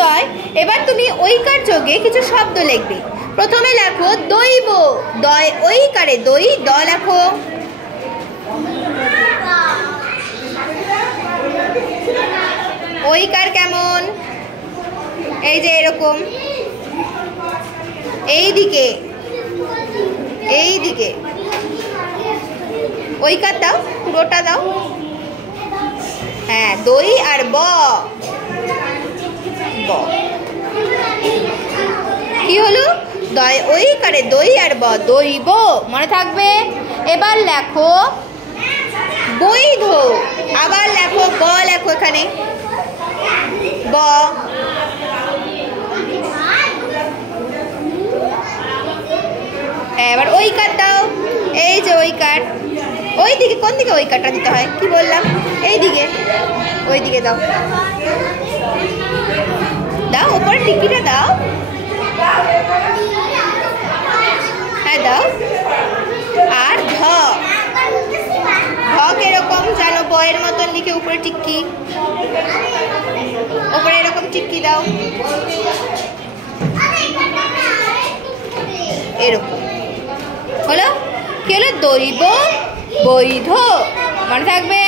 জয়। এবার তুমি ঐকার যোগে কিছু শব্দ লিখবে। প্রথমে লেখো দৈব, দয় ঐকারে দই, দ লেখো। ঐকার কেমন? এই যে এরকম, এইদিকে এইদিকে ঐকার দাও, পুরোটা দাও। হ্যাঁ, দই আর ব, কি হলো? দয় ঐকারে দই আর ব, দইব, মনে থাকবে। এবার লেখো বৈধ, আবার লেখো ব, লেখো এখানে ব। এবার ঐকার দাও, এই যে ঐকার, ওই দিকে, কোন দিকে ঐকারটা দিতে হয় কি বললাম? এই দিকে, ওই দিকে দাও, দাও উপরে টিকিটা দাও। হ্যাঁ দাও। আর ধ, ধ এরকম জানো বয়ের মতন লিখে উপরে টিক্কি, উপরে এরকম টিক্কি দাও, এরকম হলো। কি হলো? দৈব বৈধ, মনে থাকবে।